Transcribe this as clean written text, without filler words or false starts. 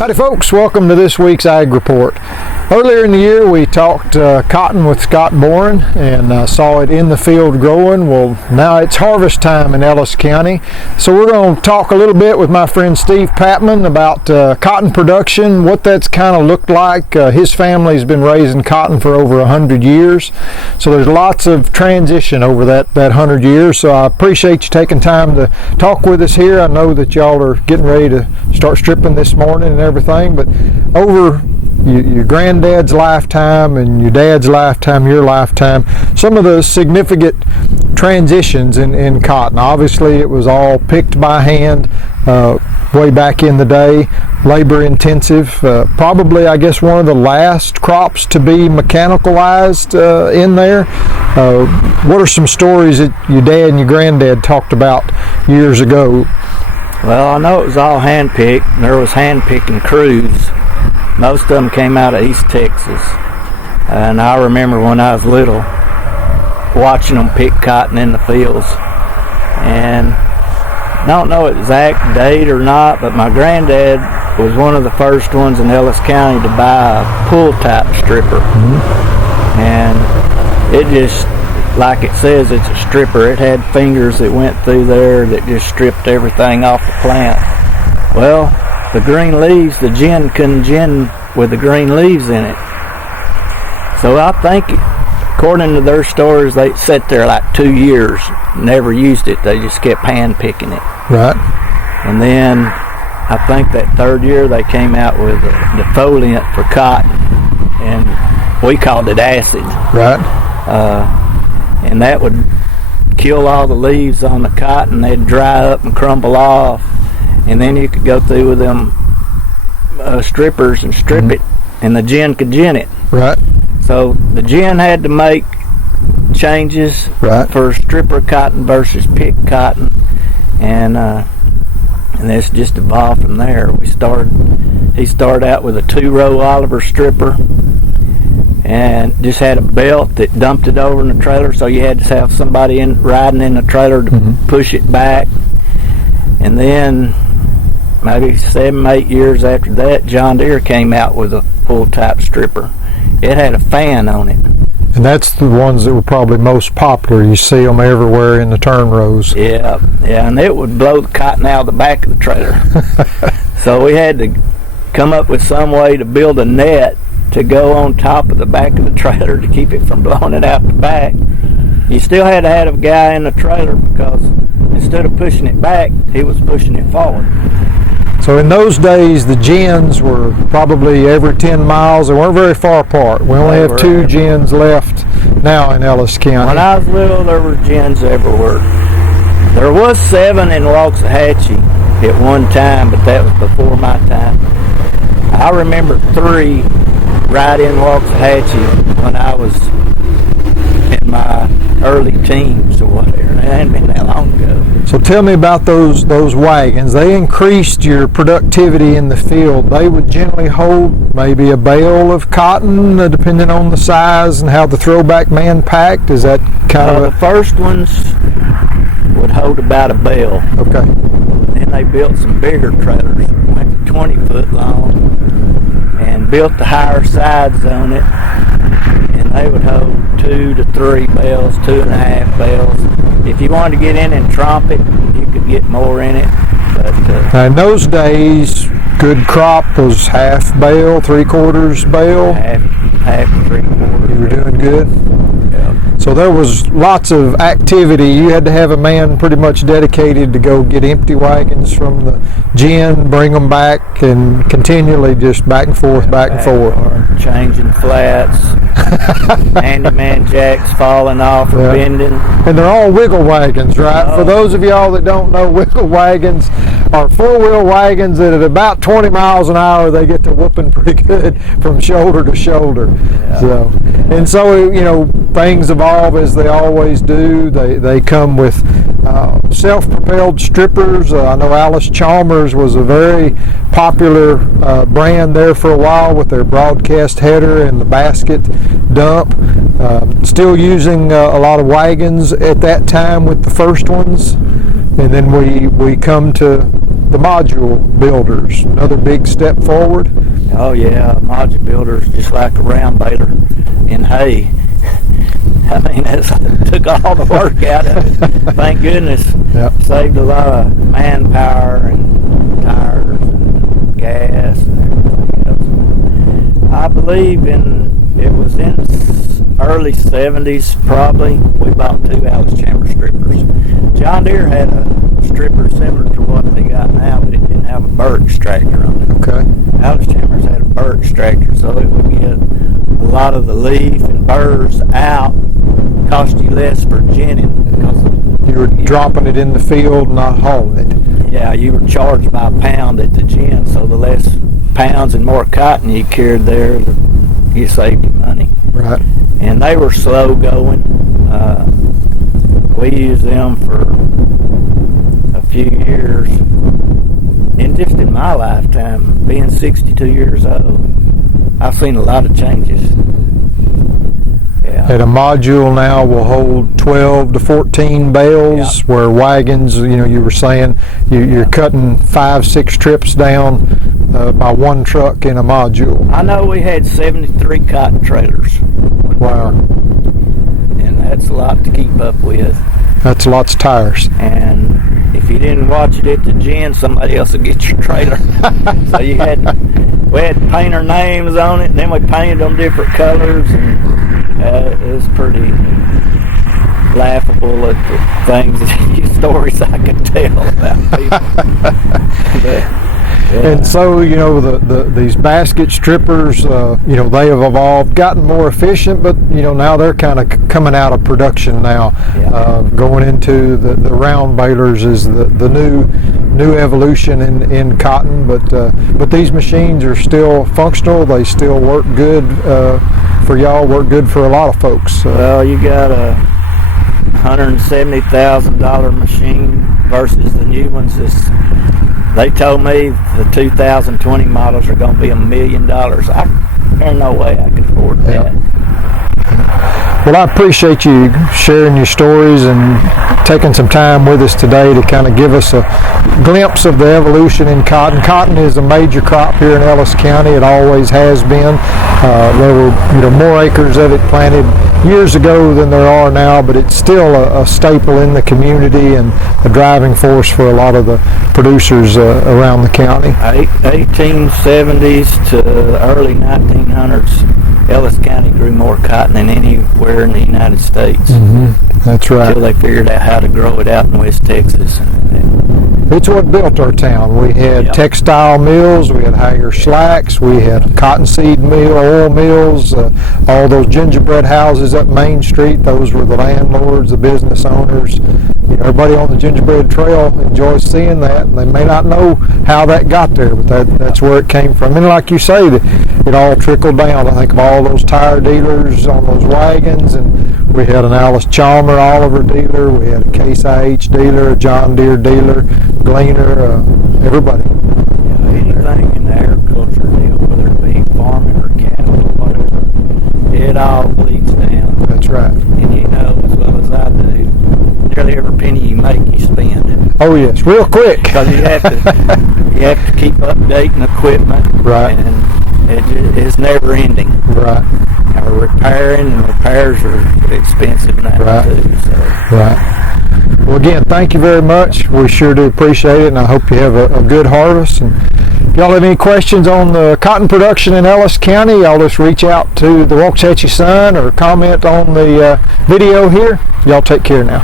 Howdy folks, welcome to this week's Ag Report. Earlier in the year we talked cotton with Scott Boren and saw it in the field growing. Well, now it's harvest time in Ellis County. So we're going to talk a little bit with my friend Steve Patman about cotton production, what that's kind of looked like. His family's been raising cotton for over 100 years. So there's lots of transition over that 100 years. So I appreciate you taking time to talk with us here. I know that y'all are getting ready to start stripping this morning and everything, but over your granddad's lifetime and your dad's lifetime, your lifetime, some of the significant transitions in cotton. Obviously it was all picked by hand way back in the day, labor intensive, probably I guess one of the last crops to be mechanicalized in there. What are some stories that your dad and your granddad talked about years ago? Well, I know it was all hand-picked. There was hand-picking crews. Most of them came out of East Texas. And I remember when I was little, watching them pick cotton in the fields. And I don't know exact date or not, but my granddad was one of the first ones in Ellis County to buy a pull-type stripper. And it just, like it says, it's a stripper. It had fingers that went through there that just stripped everything off the plant. Well, the green leaves, the gin couldn't gin with the green leaves in it. So I think, according to their stories, they sat there like 2 years, never used it. They just kept hand picking it. Right. And then I think that third year they came out with a defoliant for cotton, and we called it acid. Right. And that would kill all the leaves on the cotton. They'd dry up and crumble off, and then you could go through with them strippers and strip it, and the gin could gin it. Right. So the gin had to make changes for stripper cotton versus pick cotton, and this just evolved from there. He started out with a 2-row Oliver stripper, and just had a belt that dumped it over in the trailer, so you had to have somebody riding in the trailer to push it back. And then maybe 7-8 years after that, John Deere came out with a full-type stripper. It had a fan on it. And that's the ones that were probably most popular. You see them everywhere in the turn rows. Yeah, and it would blow the cotton out of the back of the trailer. So we had to come up with some way to build a net to go on top of the back of the trailer to keep it from blowing it out the back. You still had to have a guy in the trailer, because instead of pushing it back, he was pushing it forward. So in those days, the gins were probably every 10 miles. They weren't very far apart. We only have 2 gins left now in Ellis County. When I was little, there were gins everywhere. There was 7 in Waxahachie at one time, but that was before my time. I remember 3 right in Waxahachie when I was in my early teens or whatever. It hadn't been that long ago. So tell me about those wagons. They increased your productivity in the field. They would generally hold maybe a bale of cotton, depending on the size and how the throwback man packed. Is that kind of the first ones would hold about a bale. Okay. Then they built some bigger trailers, like 20 foot long, and built the higher sides on it, and they would hold 2 to 3 bales, 2.5 bales. If you wanted to get in and tromp it, you could get more in it. But now in those days, good crop was half bale, 3/4 bale. Half 3/4. You were doing good. Yeah. So there was lots of activity. You had to have a man pretty much dedicated to go get empty wagons from the gin, bring them back, and continually just back and forth, back and forth. Changing flats, handyman jacks falling off or bending. And they're all wiggle wagons, right? For those of y'all that don't know, wiggle wagons are 4-wheel wagons that at about 20 miles an hour they get to whooping pretty good from shoulder to shoulder. And so things evolve as they always do. They come with self-propelled strippers. I know Alice Chalmers was a very popular brand there for a while with their broadcast header and the basket dump. Still using a lot of wagons at that time with the first ones. And then we come to the module builders, another big step forward. Oh yeah, module builders just like a round baler in hay. I mean, it took all the work out of it. Thank goodness. Yep. Saved a lot of manpower and tires and gas and everything else. I believe it was in early 70s probably, we bought 2 Alice Chamber strippers. John Deere had a stripper similar to what they got now, but it didn't have a burr extractor on it. Okay. Alice Chambers had a burr extractor, so it would get a lot of the leaf and burrs out, cost you less for ginning. Because you were dropping it in the field, not hauling it. Yeah, you were charged by a pound at the gin, so the less pounds and more cotton you carried there, you saved your money. Right. And they were slow going. We used them for a few years. And just in my lifetime, being 62 years old, I've seen a lot of changes. Yeah. And a module now will hold 12 to 14 bales, Yeah. where wagons, you were saying you're cutting 5-6 trips down by one truck in a module. I know we had 73 cotton trailers. Wow. And that's a lot to keep up with. That's lots of tires. And if you didn't watch it at the gin, somebody else would get your trailer. So we had to paint our names on it, and then we painted them different colors, and it was pretty laughable at the things, stories I could tell about people. But, yeah. And so, these basket strippers, they have evolved, gotten more efficient, but, now they're kind of coming out of production now. Yeah. Going into the round balers is the new evolution in cotton, but these machines are still functional. They still work good for y'all, work good for a lot of folks. Well, you got a $170,000 machine versus the new ones. They told me the 2020 models are going to be $1 million. There's no way I can afford that. Well, I appreciate you sharing your stories and taking some time with us today to kind of give us a glimpse of the evolution in cotton. Cotton is a major crop here in Ellis County. It always has been. There were more acres of it planted years ago than there are now, but it's still a staple in the community and a driving force for a lot of the producers around the county. 1870s to early 1900s, Ellis County grew more cotton than anywhere in the United States. Mm-hmm. That's right. Until they figured out how to grow it out in West Texas. It's what built our town. We had textile mills, we had Hager slacks, we had cottonseed mill, oil mills, all those gingerbread houses up Main Street. Those were the landlords, the business owners. Everybody on the gingerbread trail enjoys seeing that, and they may not know how that got there, but that's where it came from. And like you say, it all trickled down. I think of all those tire dealers on those wagons, and we had an Alice Chalmer Oliver dealer, we had a Case IH dealer, a John Deere dealer, Gleaner, everybody. Anything in the agriculture deal, whether it be farming or cattle or whatever, it all bleeds down. That's right. And as well as I do, nearly every penny you make, you spend. Oh yes, real quick. Because you have to keep updating equipment. Right. And it's never ending. Right. And repairs are expensive now too. So. Right. Well, again, thank you very much. We sure do appreciate it, and I hope you have a good harvest. And if y'all have any questions on the cotton production in Ellis County, y'all just reach out to the Waxahachie Sun or comment on the video here. Y'all take care now.